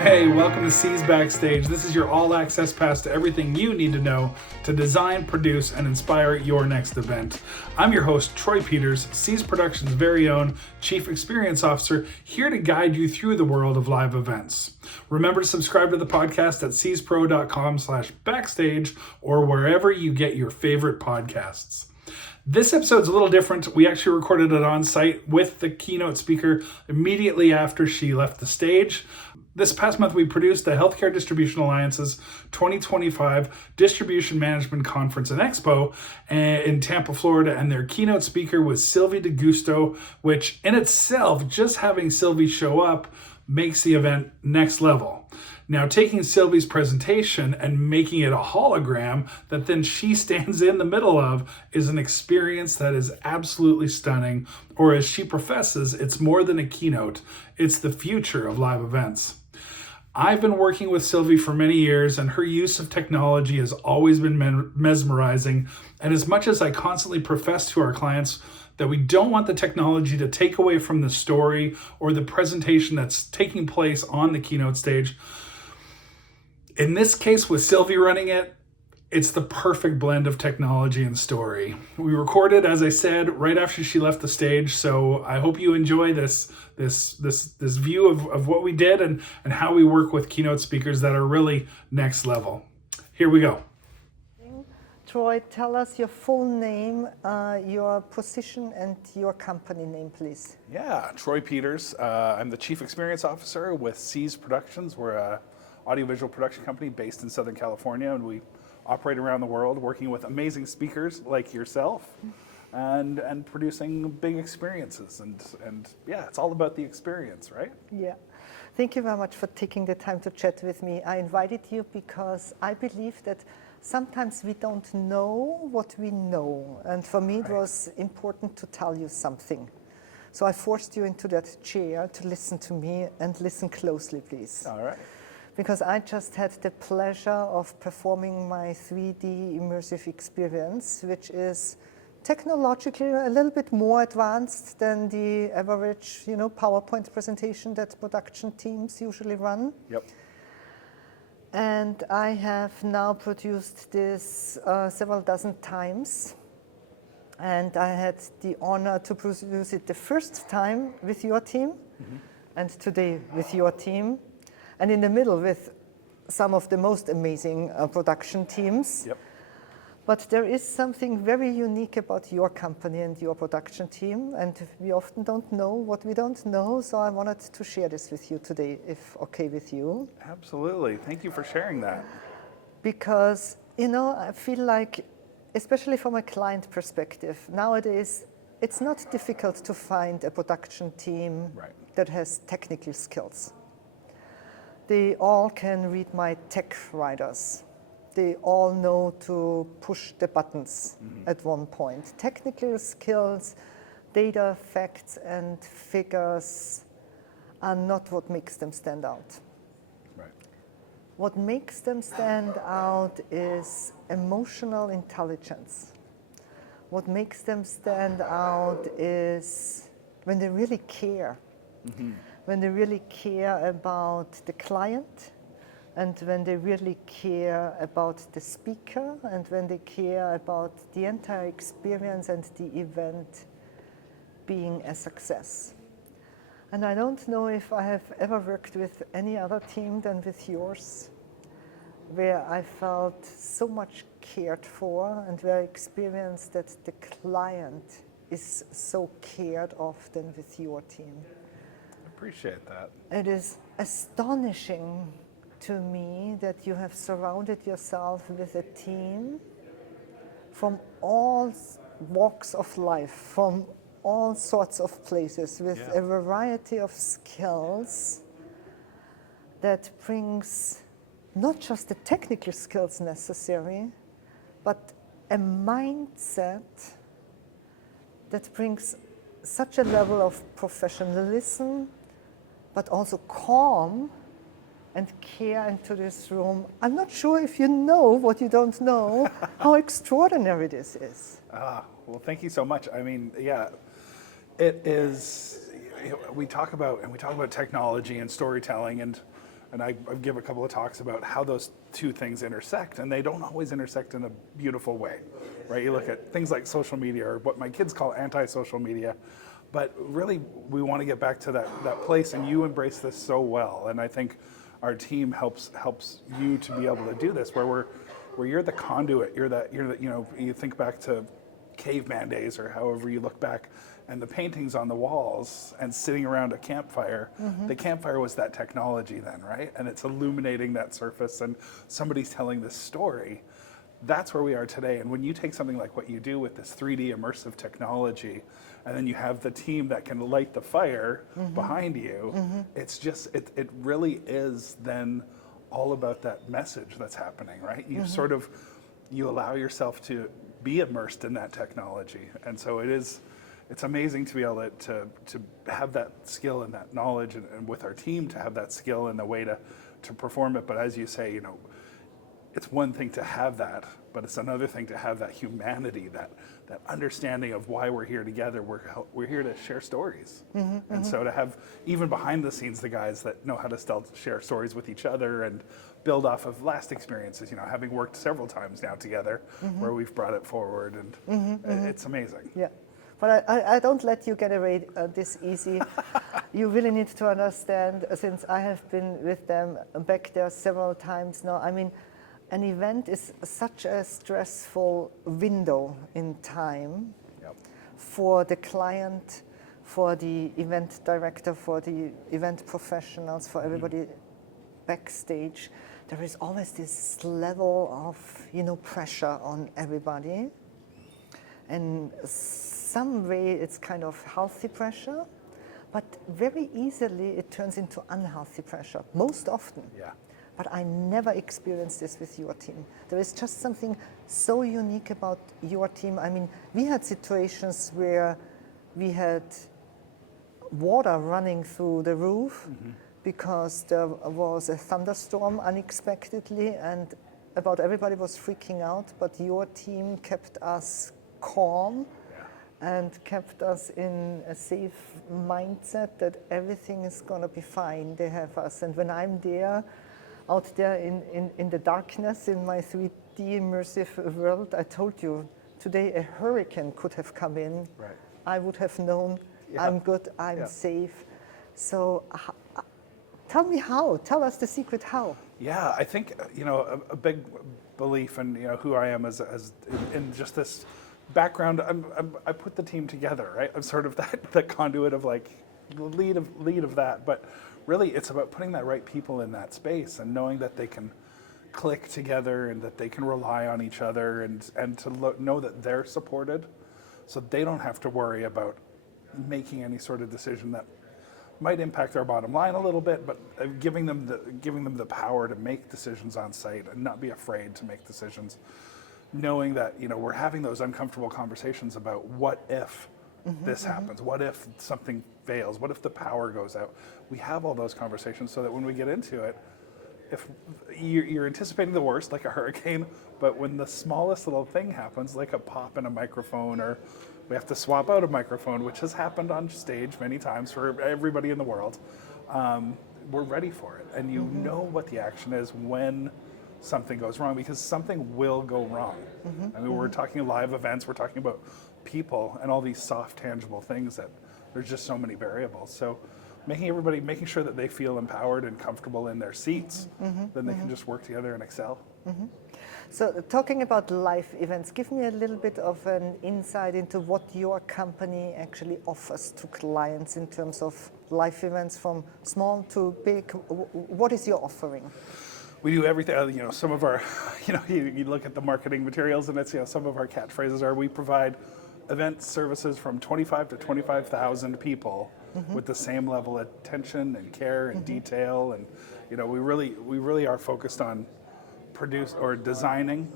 Hey, welcome to SEAS Backstage. This is your all-access pass to everything you need to know to design, produce, and inspire your next event. I'm your host, Troy Peters, SEAS Productions' very own Chief Experience Officer, here to guide you through the world of live events. Remember to subscribe to the podcast at seaspro.com/backstage or wherever you get your favorite podcasts. This episode's a little different. We actually recorded it on site with the keynote speaker immediately after she left the stage. This past month, we produced the Healthcare Distribution Alliance's 2025 Distribution Management Conference and Expo in Tampa, Florida, and their keynote speaker was Sylvie di Giusto, which in itself, just having Sylvie show up makes the event next level. Now, taking Sylvie's presentation and making it a hologram that then she stands in the middle of is an experience that is absolutely stunning, or as she professes, it's more than a keynote, it's the future of live events. I've been working with Sylvie for many years, and her use of technology has always been mesmerizing. And as much as I constantly profess to our clients that we don't want the technology to take away from the story or the presentation that's taking place on the keynote stage, in this case with Sylvie running it, it's the perfect blend of technology and story. We recorded, as I said, right after she left the stage, so I hope you enjoy this view of what we did and how we work with keynote speakers that are really next level. Here we go. Troy, tell us your full name, your position, and your company name, please. Yeah, Troy Peters. I'm the Chief Experience Officer with SEAS Productions. We're a audiovisual production company based in Southern California, and we operate around the world working with amazing speakers like yourself and producing big experiences. And yeah, it's all about the experience, right? Yeah. Thank you very much for taking the time to chat with me. I invited you because I believe that sometimes we don't know what we know. And for me, it was important to tell you something. So I forced you into that chair to listen to me, and listen closely, please. All right. Because I just had the pleasure of performing my 3D immersive experience, which is technologically a little bit more advanced than the average, PowerPoint presentation that production teams usually run. Yep. And I have now produced this several dozen times. And I had the honor to produce it the first time with your team, and today with your team. And in the middle with some of the most amazing production teams. Yep. But there is something very unique about your company and your production team, and we often don't know what we don't know, so I wanted to share this with you today, if okay with you. Absolutely. Thank you for sharing that. Because, I feel like, especially from a client perspective, nowadays it's not difficult to find a production team that has technical skills. They all can read my tech writers. They all know to push the buttons at one point. Technical skills, data, facts, and figures are not what makes them stand out. Right. What makes them stand out is emotional intelligence. What makes them stand out is when they really care. When they really care about the client, and when they really care about the speaker, and when they care about the entire experience and the event being a success. And I don't know if I have ever worked with any other team than with yours, where I felt so much cared for, and where I experienced that the client is so cared of than with your team. Appreciate that. It is astonishing to me that you have surrounded yourself with a team from all walks of life, from all sorts of places, with a variety of skills that brings not just the technical skills necessary, but a mindset that brings such a level of professionalism, but also calm and care into this room. I'm not sure if you know what you don't know, how extraordinary this is. Well, thank you so much. I mean, yeah, it is, we talk about technology and storytelling, and And I give a couple of talks about how those two things intersect, and they don't always intersect in a beautiful way, right? You look at things like social media, or what my kids call anti-social media, but really we want to get back to that place, and you embrace this so well. And I think our team helps you to be able to do this, where you're the conduit, you're that, you think back to caveman days or however you look back, and the paintings on the walls and sitting around a campfire. The campfire was that technology then, right? And it's illuminating that surface, and somebody's telling this story. That's where we are today. And when you take something like what you do with this 3D immersive technology, and then you have the team that can light the fire behind you, it's just, it really is then all about that message that's happening, right? You sort of, you allow yourself to be immersed in that technology. And so it's amazing to be able to have that skill and that knowledge, and with our team to have that skill and the way to perform it. But as you say, it's one thing to have that, but it's another thing to have that humanity, that understanding of why we're here together. We're here to share stories. And so to have, even behind the scenes, the guys that know how to still share stories with each other and build off of last experiences, having worked several times now together, where we've brought it forward, and it's amazing. Yeah. But I don't let you get away this easy. You really need to understand, since I have been with them back there several times now, I mean, an event is such a stressful window in time for the client, for the event director, for the event professionals, for everybody backstage. There is always this level of, pressure on everybody. And some way it's kind of healthy pressure, but very easily it turns into unhealthy pressure, most often. Yeah. But I never experienced this with your team. There is just something so unique about your team. I mean, we had situations where we had water running through the roof because there was a thunderstorm unexpectedly, and about everybody was freaking out, but your team kept us calm and kept us in a safe mindset that everything is going to be fine. They have us. And when I'm there, out there in the darkness, in my 3D immersive world, I told you, today a hurricane could have come in. Right. I would have known, I'm good, I'm safe. So tell me how, tell us the secret how. Yeah, I think, a big belief in, who I am as in just this background. I put the team together, right? I'm sort of the conduit of lead of that, but really it's about putting that right people in that space and knowing that they can click together and that they can rely on each other, and to know that they're supported, so they don't have to worry about making any sort of decision that might impact our bottom line a little bit, but giving them the power to make decisions on site and not be afraid to make decisions, knowing that we're having those uncomfortable conversations about what if this happens, what if something fails, what if the power goes out. We have all those conversations so that when we get into it, if you're anticipating the worst, like a hurricane, but when the smallest little thing happens, like a pop in a microphone, or we have to swap out a microphone, which has happened on stage many times for everybody in the world, we're ready for it. And you know what the action is when something goes wrong, because something will go wrong. I mean, we're talking live events, we're talking about people and all these soft, tangible things that there's just so many variables. So making sure that they feel empowered and comfortable in their seats, then they can just work together and excel. So talking about live events, give me a little bit of an insight into what your company actually offers to clients in terms of live events, from small to big. What is your offering? We do everything. Some of our, you look at the marketing materials, and it's, some of our catchphrases are, we provide event services from 25 to 25,000 people with the same level of attention and care and detail, and we really are focused on designing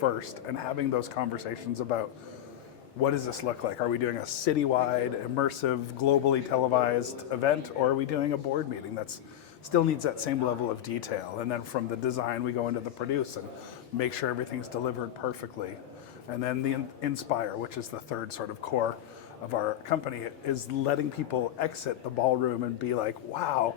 first, and having those conversations about what does this look like? Are we doing a citywide, immersive, globally televised event, or are we doing a board meeting that's still needs that same level of detail? And then from the design, we go into the produce and make sure everything's delivered perfectly. And then the inspire, which is the third sort of core of our company, is letting people exit the ballroom and be like, wow,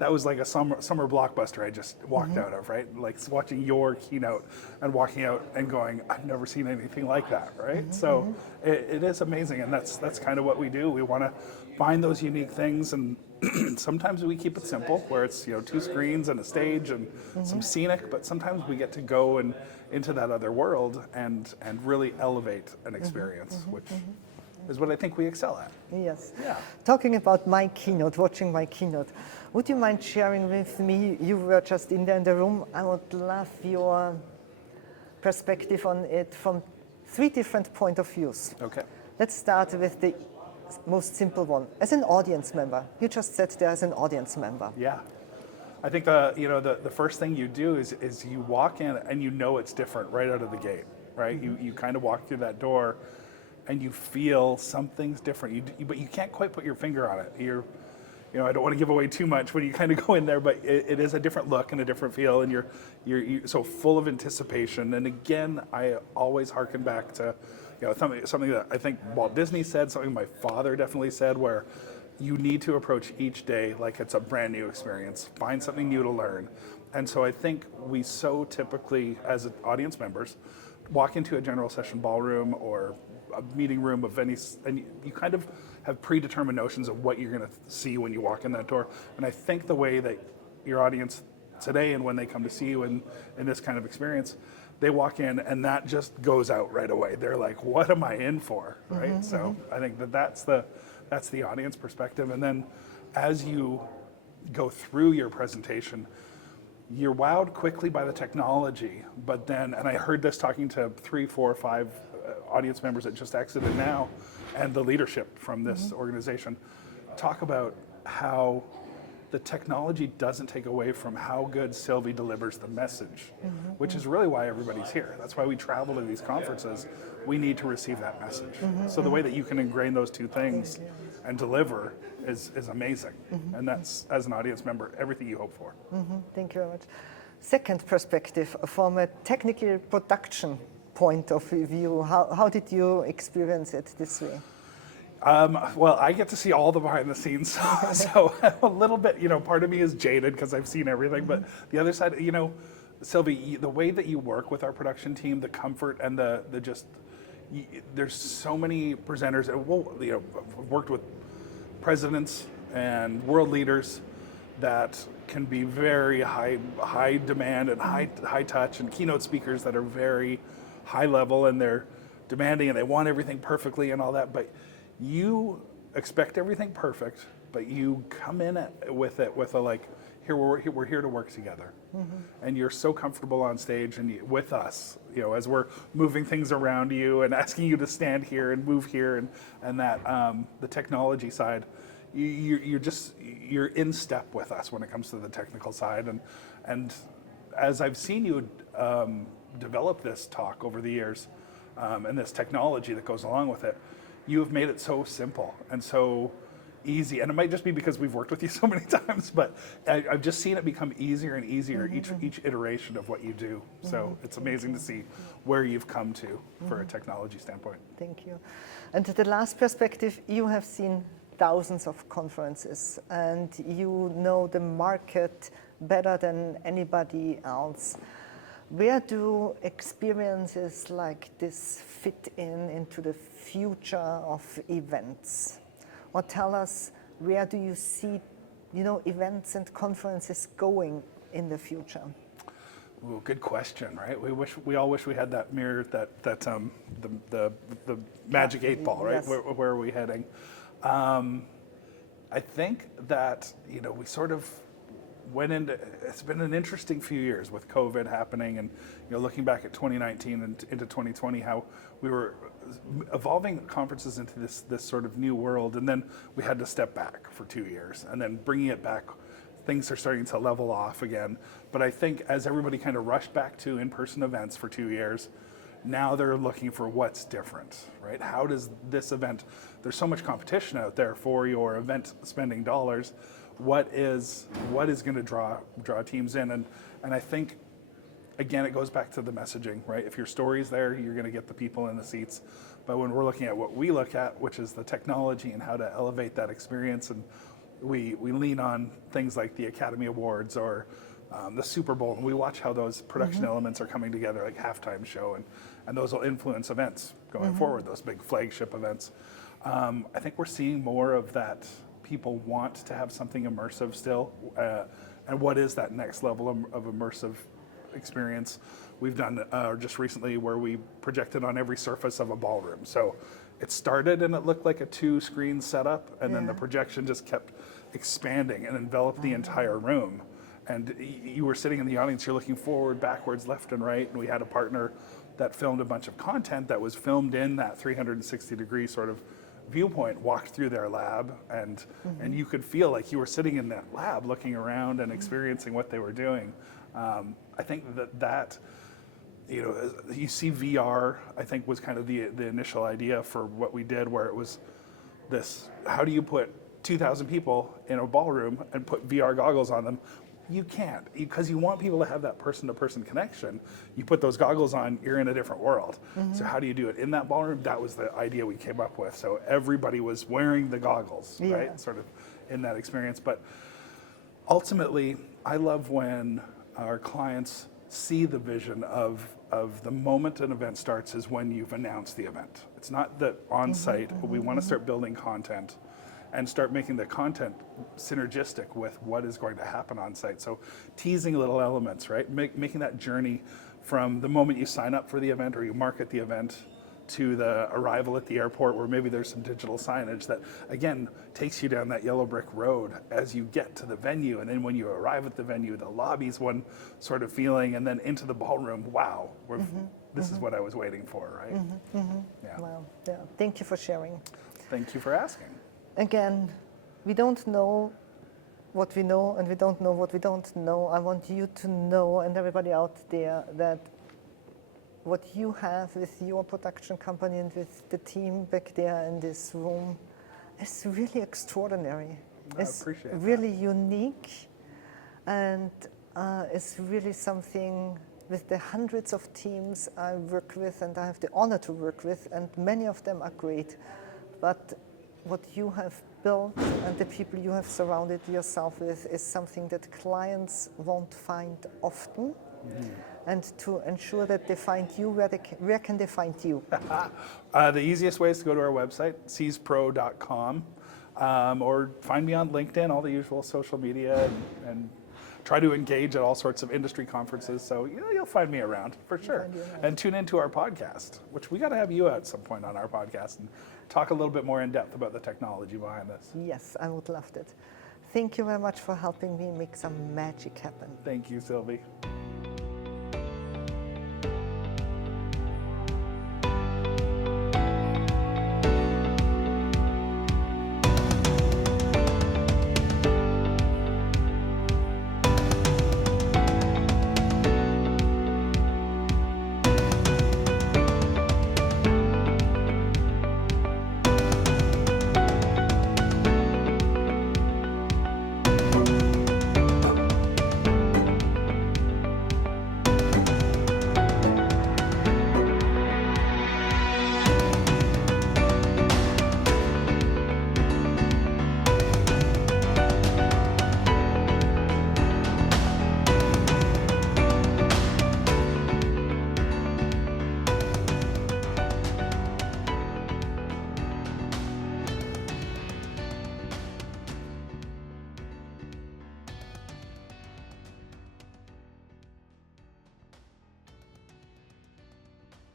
that was like a summer blockbuster I just walked out of, right? Like watching your keynote and walking out and going, I've never seen anything like that, right? So it is amazing, and that's kind of what we do. We want to find those unique things, and sometimes we keep it simple, where it's 2 screens and a stage and some scenic, but sometimes we get to go and into that other world and really elevate an experience, which is what I think we excel at. Yes. Yeah. Talking about my keynote, watching my keynote, would you mind sharing with me, you were just in there in the room, I would love your perspective on it from 3 different point of views. Okay. Let's start with the most simple one. As an audience member, you just sat there as an audience member. Yeah. I think the first thing you do is you walk in and it's different right out of the gate, right? You kind of walk through that door and you feel something's different, but you can't quite put your finger on it. I don't want to give away too much when you kind of go in there, but it is a different look and a different feel, and you're so full of anticipation. And again, I always harken back to something that I think Walt Disney said, something my father definitely said, where you need to approach each day like it's a brand new experience. Find something new to learn. And so I think we so typically, as audience members, walk into a general session ballroom or a meeting room of any, and you kind of have predetermined notions of what you're going to see when you walk in that door. And I think the way that your audience today, and when they come to see you in this kind of experience, they walk in and that just goes out right away. They're like, what am I in for, right? So I think that's the audience perspective. And then as you go through your presentation, you're wowed quickly by the technology, but then, and I heard this talking to 3, 4, 5 audience members that just exited now, and the leadership from this organization, talk about how the technology doesn't take away from how good Sylvie delivers the message, which is really why everybody's here. That's why we travel to these conferences. We need to receive that message. So the way that you can ingrain those 2 things and deliver is amazing. And that's, as an audience member, everything you hope for. Thank you very much. Second perspective, from a technical production point of view, how did you experience it this way? Well, I get to see all the behind the scenes, so a little bit, part of me is jaded because I've seen everything, but the other side, Sylvie, the way that you work with our production team, the comfort and the just, there's so many presenters, and I've worked with presidents and world leaders that can be very high demand and high touch, and keynote speakers that are very high level, and they're demanding and they want everything perfectly and all that, but you expect everything perfect, but you come in with a like, we're here to work together, and you're so comfortable on stage and with us, as we're moving things around you and asking you to stand here and move here, and that the technology side, you're in step with us when it comes to the technical side, and as I've seen you develop this talk over the years, and this technology that goes along with it, you have made it so simple and so easy. And it might just be because we've worked with you so many times, but I've just seen it become easier and easier each iteration of what you do. So it's amazing to see where you've come to for a technology standpoint. Thank you. And the last perspective, you have seen thousands of conferences and you know the market better than anybody else. Where do experiences like this fit into the future of events? Or tell us, where do you see, events and conferences going in the future? Ooh, good question, right? We all wish we had that mirror, the magic 8 ball, right? Yes. Where are we heading? I think that we sort of went into, it's been an interesting few years with COVID happening, and looking back at 2019 and into 2020, how we were evolving conferences into this sort of new world, and then we had to step back for 2 years, and then bringing it back, things are starting to level off again. But I think as everybody kind of rushed back to in-person events for 2 years, now they're looking for what's different, right? How does this event, there's so much competition out there for your event spending dollars, what is going to draw teams in, and I think again it goes back to the messaging, right? If your story's there, you're going to get the people in the seats. But when we're looking at what we look at, which is the technology and how to elevate that experience, and we lean on things like the Academy Awards or the Super Bowl, and we watch how those production elements are coming together, like halftime show, and those will influence events going forward, those big flagship events. I think we're seeing more of that. People want to have something immersive still, and what is that next level of immersive experience? We've done just recently where we projected on every surface of a ballroom. So it started and it looked like a 2-screen setup, and then the projection just kept expanding and enveloped the entire room. And you were sitting in the audience, you're looking forward, backwards, left and right, and we had a partner that filmed a bunch of content that was filmed in that 360-degree sort of viewpoint, walked through their lab, and you could feel like you were sitting in that lab looking around and experiencing what they were doing. I think that you know, you see VR, I think was kind of the initial idea for what we did, where it was this, how do you put 2,000 people in a ballroom and put VR goggles on them? You can't, because you want people to have that person-to-person connection. You put those goggles on, you're in a different world. So how do you do it in that ballroom? That was the idea we came up with. So everybody was wearing the goggles, right? Sort of in that experience. But ultimately, I love when our clients see the vision of the moment an event starts is when you've announced the event. It's not that on site, but we want to start building content and start making the content synergistic with what is going to happen on site. So teasing little elements, right? Making that journey from the moment you sign up for the event or you market the event to the arrival at the airport, where maybe there's some digital signage that, again, takes you down that yellow brick road as you get to the venue. And then when you arrive at the venue, the lobby's one sort of feeling, and then into the ballroom, wow, this is what I was waiting for, right? Yeah. Wow. Yeah. Thank you for sharing. Thank you for asking. Again, we don't know what we know, and we don't know what we don't know. I want you to know, and everybody out there, that what you have with your production company and with the team back there in this room is really extraordinary. It's really unique, and it's really something with the hundreds of teams I work with, and I have the honor to work with, and many of them are great. But what you have built and the people you have surrounded yourself with is something that clients won't find often. And to ensure that they find you, where can they find you? The easiest way is to go to our website, seaspro.com, or find me on LinkedIn, all the usual social media, and try to engage at all sorts of industry conferences. So you'll find me around for sure. And tune into our podcast, which we got to have you at some point on our podcast and talk a little bit more in depth about the technology behind this. Yes, I would love that. Thank you very much for helping me make some magic happen. Thank you, Sylvie.